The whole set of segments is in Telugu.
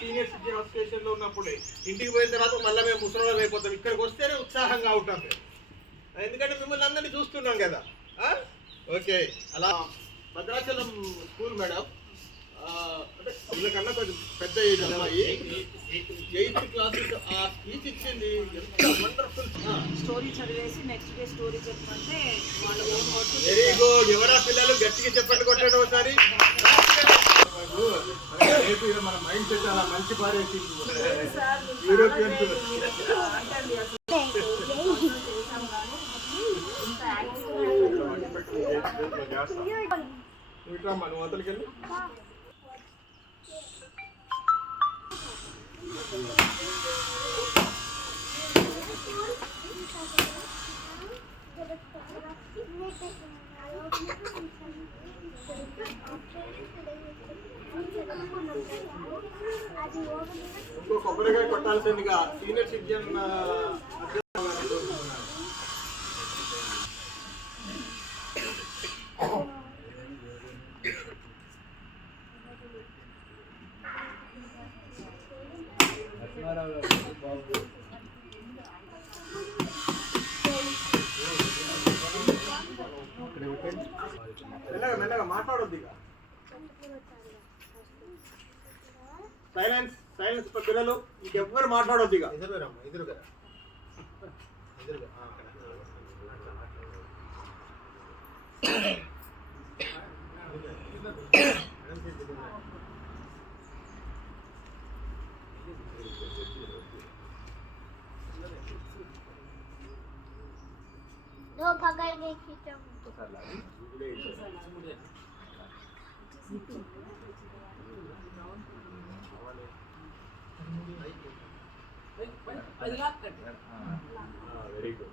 సీనియర్ సిటిజన్ అసోసియేషన్ లో ఉన్నప్పుడే. ఇంటికి పోయిన తర్వాత మళ్ళీ మేము ముసలివాళ్ళం అయిపోతాం. ఇక్కడికి వస్తేనే ఉత్సాహంగా ఉంటాం మేము, ఎందుకంటే మిమ్మల్ని అందరినీ చూస్తున్నాం కదా. ఓకే, అలా భద్రాచలం స్కూల్ మేడం, అంటే వీళ్ళకన్నా కొంచెం పెద్ద ఏజ్ అమ్మాయి, 8th క్లాస్. ఆ స్పీచ్ ఇచ్చింది, ఎంత వండర్ఫుల్. స్టోరీ చదివేసి నెక్స్ట్ డే స్టోరీ చెప్పమంటే వాళ్ళు వెరీ గుడ్. ఎవరా పిల్లలు గట్టిగా చెప్పండి, కొట్టండి ఒకసారి. మన మైండ్ సెట్ అలా మంచి పారేసి యూరోపియన్ నువ్వు అతలికెళ్ళి ఇంకో కొబ్బరికాయ కొట్టాల్సిందిగా సీనియర్ సిటిజన్ మెల్లగా మాట్లాడొద్దు ఇక. సైలెన్స్ సైలెన్స్ పిల్లలు, ఇంకెవ్వరు మాట్లాడొద్దు ఇక. ఎదురుగా दो पकड़ के खींचो। Very good.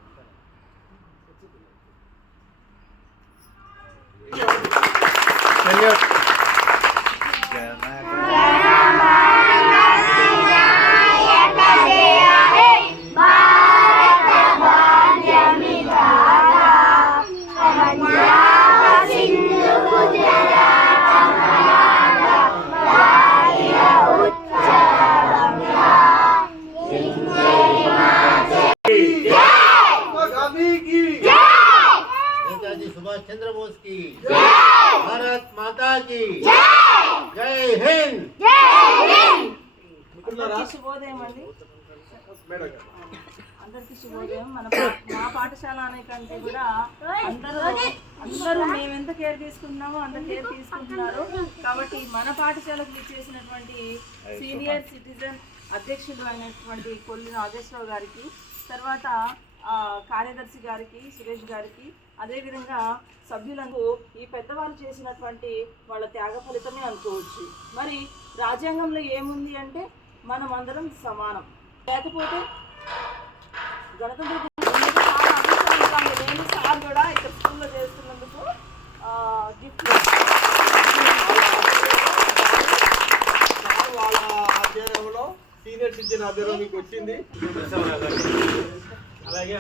सुभाष चंद्र बोस की भारत माता की जय हिंद. శుభోదయం అండి, అందరికీ శుభోదయం. మా పాఠశాల అనే కంటే కూడా అందరూ మేము ఎంత కేర్ తీసుకుంటున్నామో అంత కేర్ తీసుకుంటున్నారు. కాబట్టి మన పాఠశాలకు విచ్చేసినటువంటి సీనియర్ సిటిజన్ అధ్యక్షులు అయినటువంటి కొల్లి నాగేశ్వరరావు గారికి, తర్వాత కార్యదర్శి గారికి, సురేష్ గారికి, అదేవిధంగా సభ్యులకు ఈ పెద్దవాళ్ళు చేసినటువంటి వాళ్ళ త్యాగ ఫలితమే అనుకోవచ్చు. మరి రాజ్యాంగంలో ఏముంది అంటే మనం అందరం సమానం, లేకపోతే గణతంత్ర నేను సార్ కూడా ఇక్కడ స్కూల్లో చేస్తున్నందుకు గిఫ్ట్ వాళ్ళ ఆధ్వర్యంలో సీనియర్ సిటిజన్ ఆధ్వర్యం మీకు వచ్చింది. అలాగే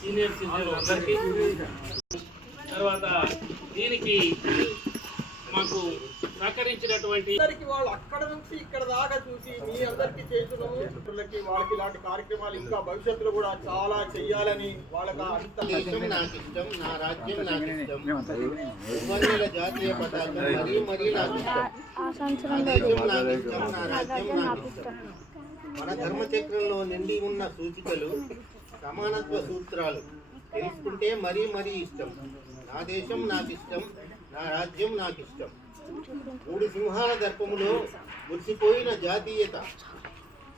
సీనియర్ సిటిజన్ అందరికీ, తర్వాత దీనికి మాకు సహకరించినటువంటి అందరికి వాళ్ళు అక్కడ నుంచి ఇక్కడ దాకా చూసి మీ అందరికీ చేస్తున్నాము. వాళ్ళకి ఇలాంటి కార్యక్రమాలు ఇంకా భవిష్యత్తులో కూడా చాలా చెయ్యాలని వాళ్ళకి అంత నాకు ఇష్టం, నా రాజ్యం నాకు ఇష్టం, జాతీయ పతాకం మరీ నాకు ఇష్టం, నా దేశం నాకు ఇష్టం, నా రాజ్యం నాకు ఇష్టం. మన ధర్మచక్రంలో నిండి ఉన్న సూచికలు, సమానత్వ సూత్రాలు తెలుసుకుంటే మరీ ఇష్టం. నా దేశం నాకు ఇష్టం, నా రాజ్యం నాకు ఇష్టం. 3 సింహాల దర్పములో మురిసిపోయిన జాతీయత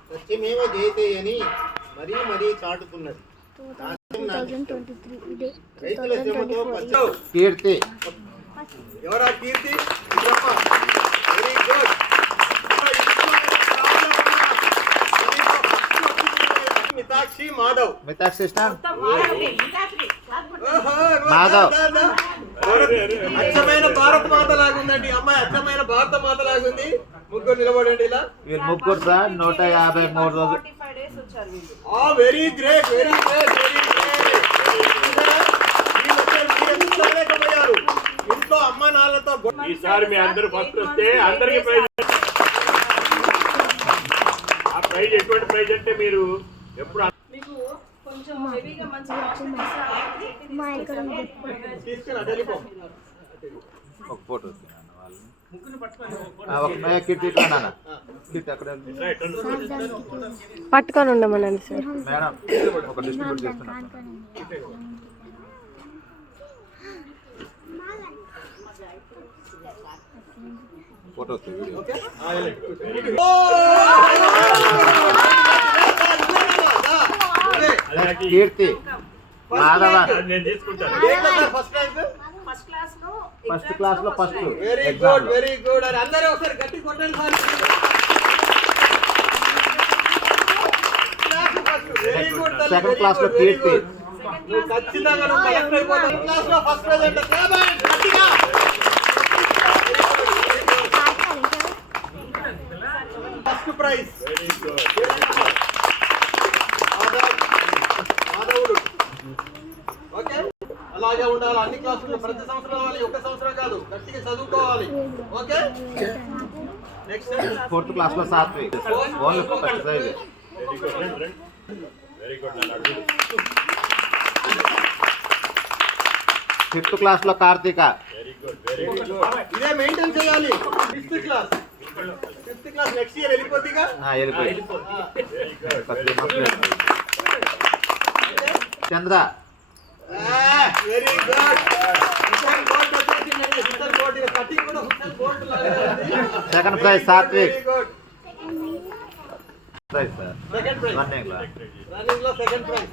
సత్యమేవ జయతే అని మరీ చాటుకున్నది. రైతుల శ్రమతో కీర్తి. ఎవరా కీర్తి? Very good. మీనాక్షి మాధవ్. మాధవ్ అచ్చమైన భారత మాత లాగుందండి అమ్మాయి, అచ్చమైన భారత మాత లాగుంది. ముగ్గురు నిలబడండి ఇలా. వీళ్ళు ముగ్గురు సార్ 153 రోజులు. Very great, very great, very great. ఇంట్లో అమ్మ నాన్నతో ఈసారి మీ అందరూ ఫస్ట్ వస్తే అందరికీ ప్రైజ్. ప్రైజ్ ఎటువంటి ప్రైజ్ అంటే మీరు ఎప్పుడు మీకు కొంచెం హెవీగా మంచి కాస్ట్ తీసుకురా వెళ్ళిపో. ఒక ఫోటో వాళ్ళని కిట్ ఇట్లా నాన్న కిట్ అక్కడ పట్టుకొని ఉండమనండి సార్. మేడం ఒక డిస్ట్రిబ్యూట్ చేస్తున్నాను ఫోటో ఓకే కీర్తి మాధవ నేను తీసుకుంటాను. ఫస్ట్ ర్యాంక్ ఫస్ట్ క్లాస్ లో first very good very good. అని అందరూ ఒకసారి గట్టి కొట్టండి sir. Very good. Second class లో కీర్తి నువ్వు ఖచ్చితంగా నువ్వు కలెక్టర్ అయిపోతావు. క్లాస్ లో ఫస్ట్ ప్రైజ్ అంటే గట్టిగా ఫస్ట్ ప్రైజ్ మాధవుడు. ఓకే అలాగే ఉండాలి అన్ని క్లాసులు. ప్రతి సంవత్సరం రావాలి, ఒక సంవత్సరం కాదు. గట్టిగా చదువుకోవాలి. ఓకే నెక్స్ట్ ఫోర్త్ క్లాస్ లో Satvik only first prize fifth class లో కార్తీక ఇదే మెయింటైన్ చేయాలి. ఫిఫ్త్ క్లాస్ నెక్స్ట్ ఇయర్ వెళ్ళిపోతుందిగా. వెళ్ళిపోయి Chandra very good. Second prize Satvik very good. Prize sir second prize running లో రన్నింగ్ లో సెకండ్ ప్రైజ్.